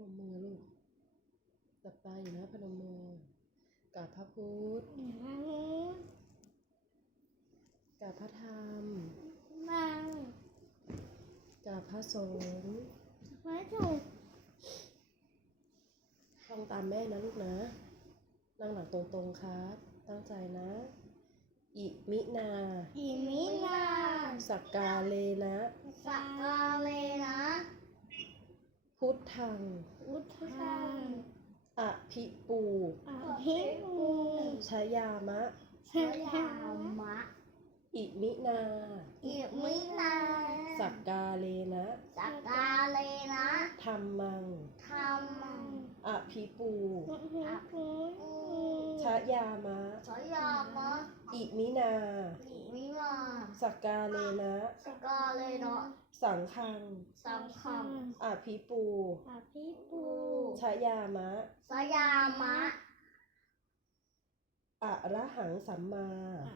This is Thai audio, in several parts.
นมมือลูกหลับตาอยู่นะพนมมือกราบพระพุทธกราบพระธรรมมังกราบพระสงฆ์ไม่ถูกท่องตามแม่นะลูกนะ นั่งหลังตรงๆครับ ตั้งใจนะ อิมินา อิมินา สักกาเลนะ สักกาเลนะ พุทธังอุทธังอภิปูอภิภูชยามะชยามะ อิมินา อิมินา สักกาเลนะ สักกาเลนะธรรมังธรรมัง อภิปูอภิภูชยามะ ชยามะอิมินา อิมินาสักกาเลนะสักกาเลนะสังฆัง สังฆังอภิปูอภิภูชยามะชยามะอะระหังสัมมา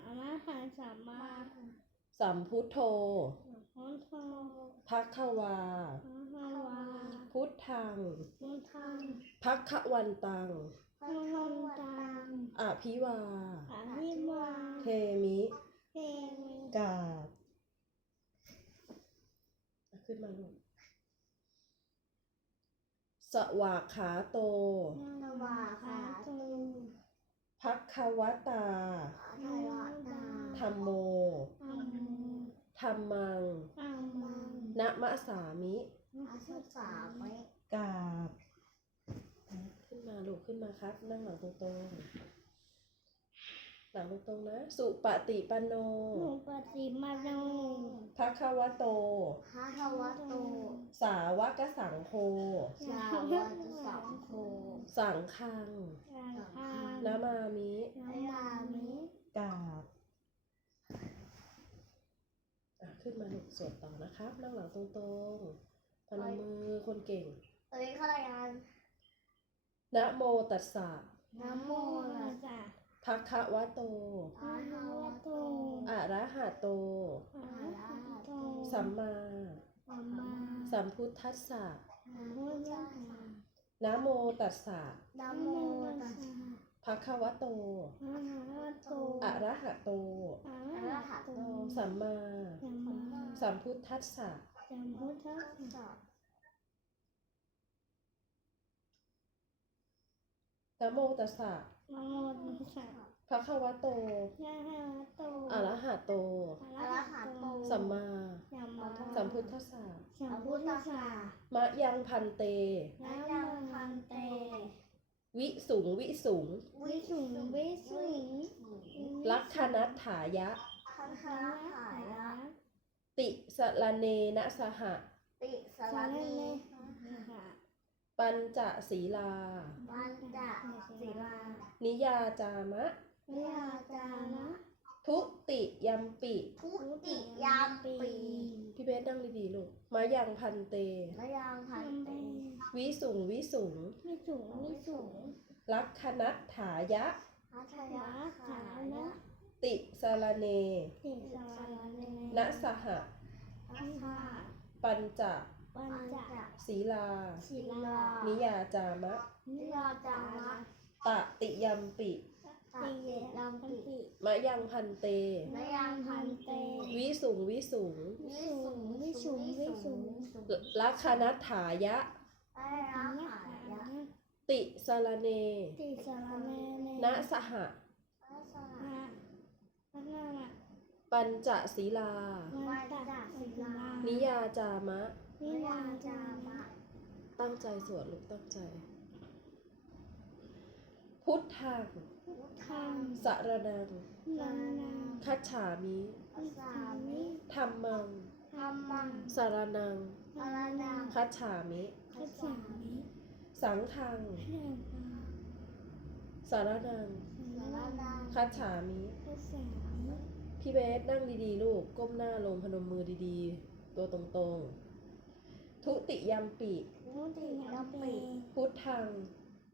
อรหันสัมมา สัมพุทโธพุทโธพักขวาพระภาวา พุทธัง พุทธังพักขวันตังพระวันตังอภิวาอภิวา เทมิเทมิกาบอะขึ้นมาลูกสวากขาโตนวาขาตูพักขวตาทวตาธรรมโมอัมโม ธรรมังอัมมังนะมะสามิ อาสสามิกราบ ขึ้นมาลูกขึ้นมาครับ นั่งหลังตรงๆ หลังตรงๆนะ สุปฏิปันโนหนุปฏิมาโนภะคะวะโต พระทวโตสาวกสังโฆ สาวกสังโฆสังฆังสังฆานามามิ นามามิ กราบอะ ขึ้นมาลูกสวดต่อนะครับนั่งหลังตรงๆพนมมือคนเก่งตอนนี้เขารายงานนะโมตัสสะนะโมตัสสะภะคะวะโตพระทวโตอะระหะโตอะระหะโต สัมมาสัมมาสัมพุทธัสสะสัมพุทธัสสะนะโมตัสสะนะโมตัสสะภะคะวะโต พระทวโตอะระหะโต อะระหะโตสัมมาสัมมาสัมพุทธัสสะสัมพุทธัสสะนะโมตัสสะนะโมตัสสะภะคะวะโตยะหะโตอะระหะโตอะระหะโตสัมมาสัมมา สัมพุทธัสสะสัมพุทธัสสะมะยังพันเตนะยังพันเต วิสุงวิสุงวิสุงวิสุงลักขณัตถายะคันธาหายะ ติสรเนนะสหะ ติสารเนปัญจศีลาบันจศิลา นิยาจามะวิหาจานะทุติยัมปิ ทุติยามปีพี่เบ สนั่งดีๆลูกมายังพันเต มะยังพันเตวิสุงวิสุงวิสุงวิสุงลักขณัตถายะพัทยาฐานะติสรเน ติสารเนนะสหะพัทาปัญจปัญจศีลา ศิลานิยาจามะ นิยาจานะตติยัมปิ ติเยลัมปิมะยังพันเต มะยังพันเต วิสุงวิสุงวิสุงวิสุงวิสุงลักขณัตถายะอะระหายะ ติสรเน ติสารเนเนนะสหะนะพัฒนาปัญจศีลาวันตะศิลา นิยาจามะ นิยาจามะ ตั้งใจสวดลูกตั้งใจ พุทธัง พุทธังสรนังนานาคัจฉามิปัสสามิธรรมัง ธรรมังสรนังอรนังคัจฉามิ คัสสามิสังฆังเพียงพาสรนังอรนังคัจฉามิคัสสามิพี่เบสนั่งดีๆ ลูก ก้มหน้าลงพนมมือดีๆ ตัวตรงๆ ทุติยัมปิ มุติยัมปีพุทธัง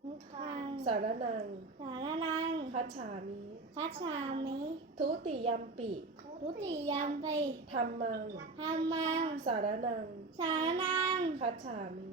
พุทธัง สารนัง สารนัง คัจฉามิ คัสสามิ ทุติยัมปิทุติยัมปีธรรมัง ธรรมัง สารนัง สารนัง คัจฉามิ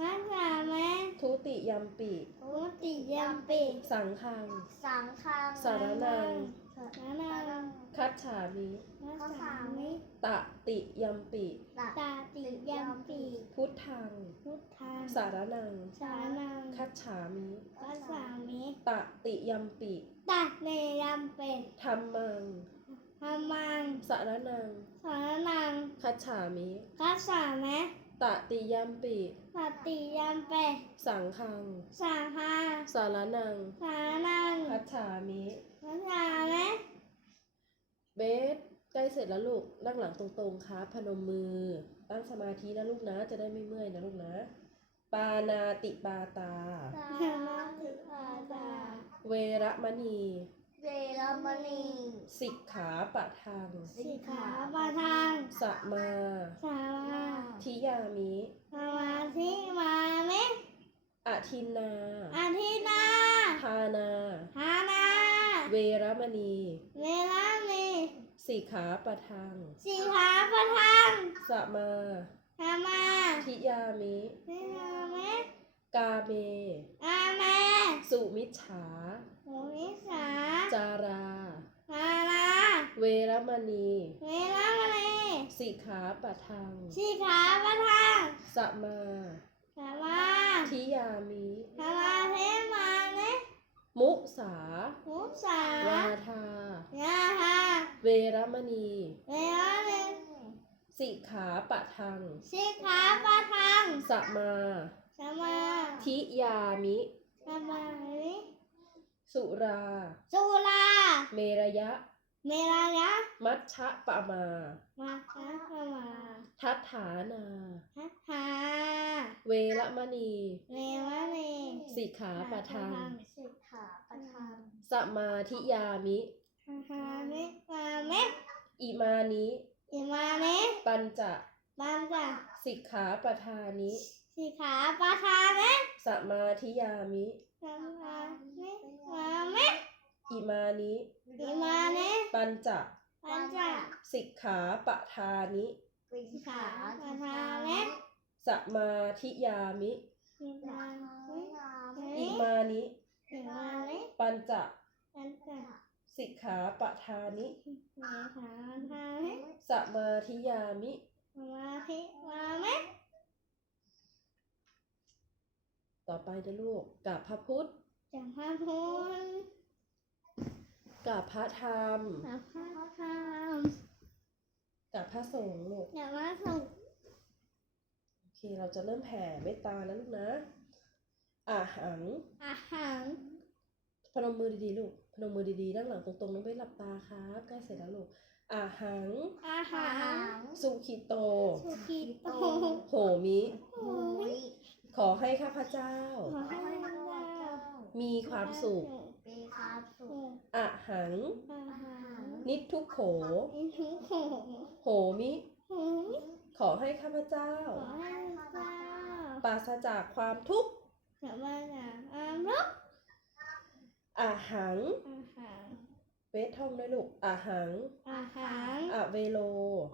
คพระสามิทุติยัมปิ ทุติยัมปิ สังฆัง สังฆัง สารนัง สารนัง คัจฉามิพระสามิ ตติยัมปิตะตาติยัมปิ พุทธัง พุทธัง สารนัง สารนัง คัจฉามิพระสามิ ตติยัมปิตัดเนยัมปิธรรมังธรรมัง สารนัง สารนัง คัจฉามิพระสามิ ตติยัมปิ ปฏิยัมปิสังฆังสาหาสารนัง สารนังคัจฉามิ พระสามิเบสใกล้เสร็จแล้วลูกนั่งหลังตรงๆครับพนมมือ ตั้งสมาธินะลูกนะ จะได้ไม่เมื่อยนะลูกนะ ปานาติปาตา สามาติอาตาเวระมณี เวรมณีสิกขาปะทังสิกขาปะทังสมาสามาทิยามิสมาธิมามิอทินนาอาทินาทานาหานา เวระมณีเวลามีสิกขาปะทังสิกขาปะทังสมาสามาทิยามิสิกขามิ กาเมอาเมสุมิจฉาโหนิสาจาราหานาเวระมณี เวลามีสิกขาปะทัง สิกขาปะทังสมาสามาทิยามิสมาธิมามิมุสา มุสาวาทายาฮาเวระมณี เวลามีสิกขาปะทัง สิกขาปะทังสมา สมาทิยามิ สมาธิสุรา สุราเมระยะ เมรายะมัชชะปะมา มาคาสมาทัฏฐานาฮัทธาเวระมณี เววะเมสิกขาปะทังสิกขาปะทังสมาธิยามิฮาฮามิมามิอิมานิ อิมามิปัญจบังกะสิกขาปะทานิ สิกขาปะทามิสมาธิยามิ สัมมามิมามิอิมานิอิมานิปัญจปัญจสิกขาปะทานิ สิกขาปะทังสมาธิยามิอิมามิอิมานิอิมานิปัญจปัญจสิกขาปะทานิ สิกขาปะทามิสมาธิยามิ สมาธิมามิ ต่อไปนะลูกกับพระพุทธจังพระพุทธกับพระธรรมจังพระธรรมกับพระสงฆ์ลูกจังพระสงฆ์โอเคเราจะเริ่มแผ่เมตตานะลูกนะอาหังอาหารพนมมือดีๆลูกพนมมือดีๆด้านหลังตรงๆน้องเบสหลับตาครับใกล้เสร็จแล้วลูกอาหังอาหารสุขิโต สุกิโต โหมิโอ้ย ขอให้ข้าพเจ้า ขอให้พระเจ้ามีความสุข มีความสุขอาหัง อาหารนิทุกโขอินทุกโขโหมิโอ้ยขอให้ข้าพเจ้า ขอให้พระเจ้าปราศจากความทุกข์สามารถอามรุกอาหัง อาหารเวทท่องด้วยลูกอาหังอาหารอะเวโล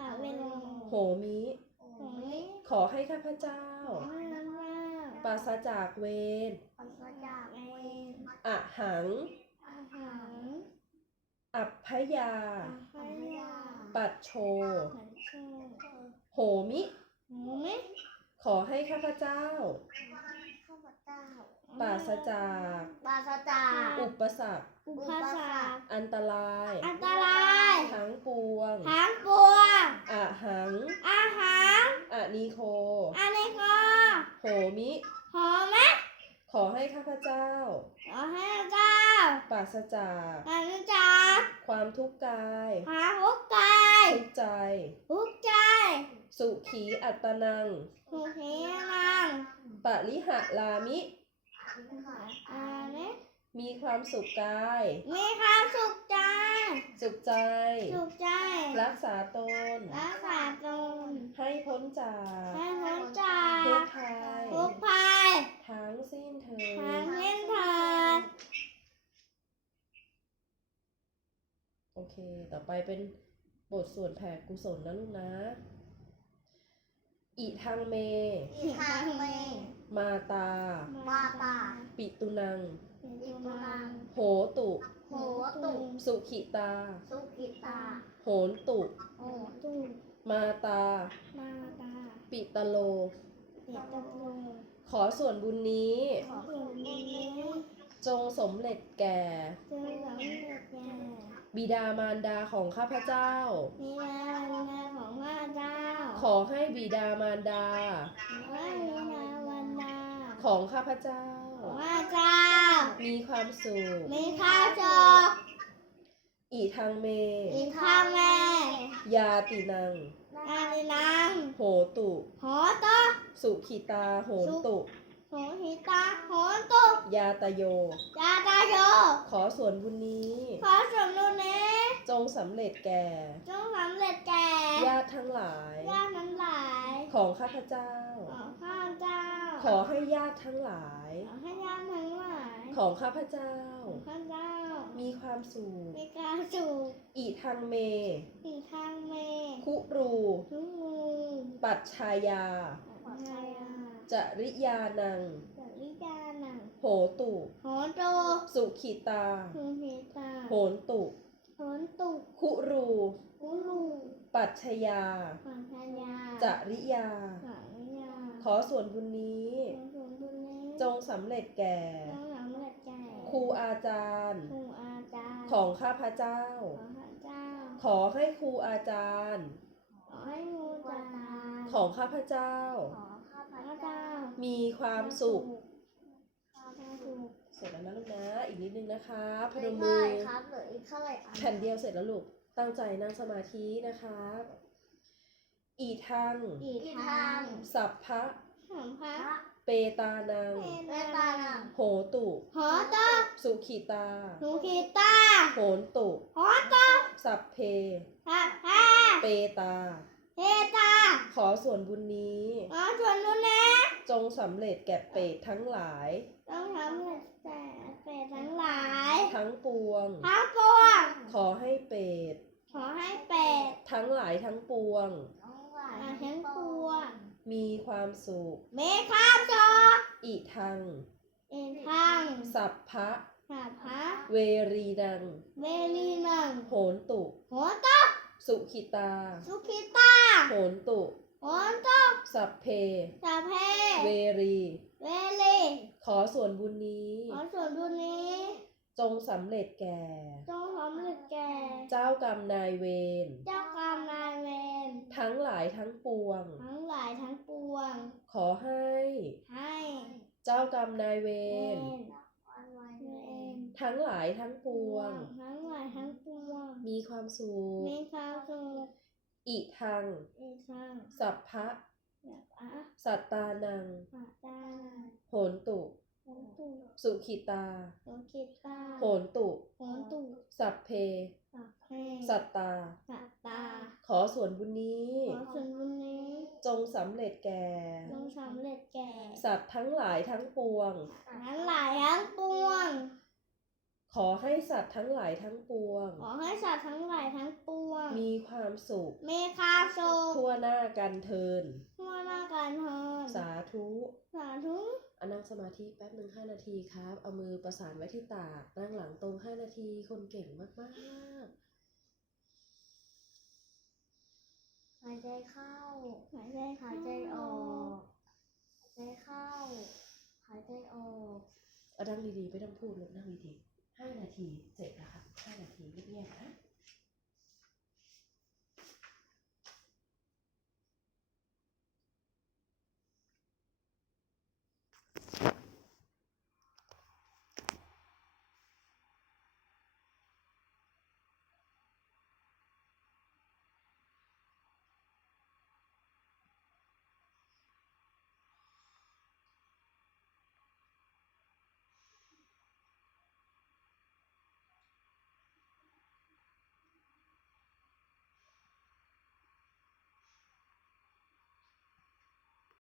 อาเวโลโหมิ โอ้โอ้ยยขอให้ข้าพเจ้า ขอให้พระเจ้า ปราศจากเวรปัสจากเวรอะหัง อาหารอัพพยา อาหารยาปัดโชผันโชโหมิโอ้ยขอให้ข้าพเจ้า ข้าพเจ้าปราศจาก ปราศจากอุปสรรค อุปสรรคอันตราย อันตรายทั้งปวงทั้งปวงอะหัง อาหารอะนิโคอันนี้ก็โหมิ หอมไหมขอให้ข้าพเจ้า ขอให้พระเจ้าปราศจากปัญจากความทุกข์กายหาหุกกายทุกข์ใจหุกใจ สุขีอัตตนังหุกเหนังปะริหะลามิอันนี้มีความสุขกาย มีความสุขใจ สุขใจ สุขใจ รักษาตน รักษาตน ให้พ้นจาก ให้พ้นจากทุกข์ภัยทุกภัย ทั้งสิ้นเถิทางดเล่นเถิดโอเค ต่อไปเป็นบทสวดแผ่กุศลนะลูกนะ อิทังเมอีกทางเม มาตา มาตา ปิตุนัง ปิตุนัง โหตุ โหตุ สุขิตา สุกิตา โหนตุ โหตุ มาตา มาตา ปิตโล ปิตะโล ขอส่วนบุญนี้ ขอส่วนนี้จงสมเร็จแก่เจอสำเร็จแก่บิดามารดาของข้าพเจ้า มีนาวันนาของพระเจ้า ขอให้บิดามารดา ขอให้มีนาวันนาของข้าพเจ้า ของพระเจ้า มีความสุข มีข้าวจอกอีทางเม มีข้าวแม่ ยาตินัง นาลีนังโหตุ หอตอสุขิตาโหนตุ โหหิตาหอนตุยาตโย ยาตาโยขอส่วนบุญนี้ ขอส่วนบุญนี้จงสำเร็จแก่จงสำเร็จแก่ญาติทั้งหลาย ญาติทั้งหลายของข้าพเจ้า ของข้าเจ้า ขอให้ญาติทั้งหลาย ขอให้ญาติทั้งหลายของข้าพเจ้าของข้าเจ้า มีความสุข มีการสู่อีทางเมสีทางเม คุรูทุงูปัจชายา ปัจจัยา จริยานัง จริยานัง โหตุ โหนตุ สุขิตา สุหิตา โหนตุ โหนตุ คุรูกุลูปัจชยา ปัญญายา จริยาปัญญา ขอส่วนบุญนี้ส่วนบุญนี้จงสำเร็จแก่ จงสำเร็จแก่ครูอาจารย์ ครูอาจารย์ของข้าพเจ้า ของข้าเจ้า ขอให้ครูอาจารย์ ขอให้ครูอาจารย์ของข้าพเจ้า ขอข้าพข้าเจ้าเจ้า มีความสุขข้าเจ้าสุข เสร็จแล้วนะลูกนะ อีกนิดนึงนะคะพเหลืนอมอีกมืเท่าไหอร่ครับเหลืออีกเท่าไหร่อัน แผ่นเดียวเสร็จแล้วลูก ตั้งใจนั่งสมาธินะครับ อีทังอีกอีกทาทางงสัพพะ สัมภะพระเปตานังเมตตานังโหตุ หอตอสุขิตาสุขีตาโหนตุ หอตอสัพเพ สัพพะเปตาเทตาขอส่วนบุญนี้ ขอส่วนบุญนะจงสำเร็จแก่เปรตทั้งหลาย ต้องทำให้แต่เป็ดทั้งหลายทั้งปวง ทั้งปวงขอให้เปรตขอให้เป็ดทั้งหลายทั้งปวงน้องหลาอ่าน ทั้งปวงมีความสุข เมฆาจออีทัง เอ็นทางสัพพะสัพพะเวรีนัง เวลีนังโหนตุ หัวตอสุขิตา สุขีตาโหนตุ หัวตอสัพเพสัพเพเวรี เวลีขอส่วนบุญนี้ ขอส่วนบุญนี้ จงสำเร็จแก่ จงสำเร็จแก่ เจ้ากรรมนายเวร เจ้ากรรมนายเวร ทั้งหลายทั้งปวง ทั้งหลายทั้งปวง ขอให้ ให้เจ้ากรรมนายเวเวรรวันไว้เวรทั้งหลายทั้งปวง ทั้งหลายทั้งปวง มีความสุขมีความสุขอีทังอีกครั้งสัพพะแบบอะสัตตานังปะตาโหนตุโหนตุสุขิตาโหนคิตาโหนตุโหนตุสัพเพสัพเพ สัตตาสัตตาข อส่วนบุญนี้ ขอส่วนบุญนี้จงสำเร็จแก่จงสำเร็จแก่ สัตว์ทั้งหลายทั้งปวง ทั้งหลายทั้งปวง ขอให้สัตว์ทั้งหลายทั้งปวง ขอให้สัตว์ทั้งหลายทั้งปวง มีความสุข มีความสุข ทั่วหน้ากันเทิน ทั่วหน้ากันเทิน สาธุ สาธุอะนั่งสมาธิแป๊บหนึ่งห้านาทีครับ เอามือประสานไว้ที่ตากนั่งหลังตรงห้านาที คนเก่งมากหายใจเข้า หายใจหายใจออก หายใจเข้า หายใจออกเอานั่งดีๆไม่ต้องพูดเลยนั่งดีๆห้านาทีเสร็จแล้วค่ะห้านาทีเงียบๆนะ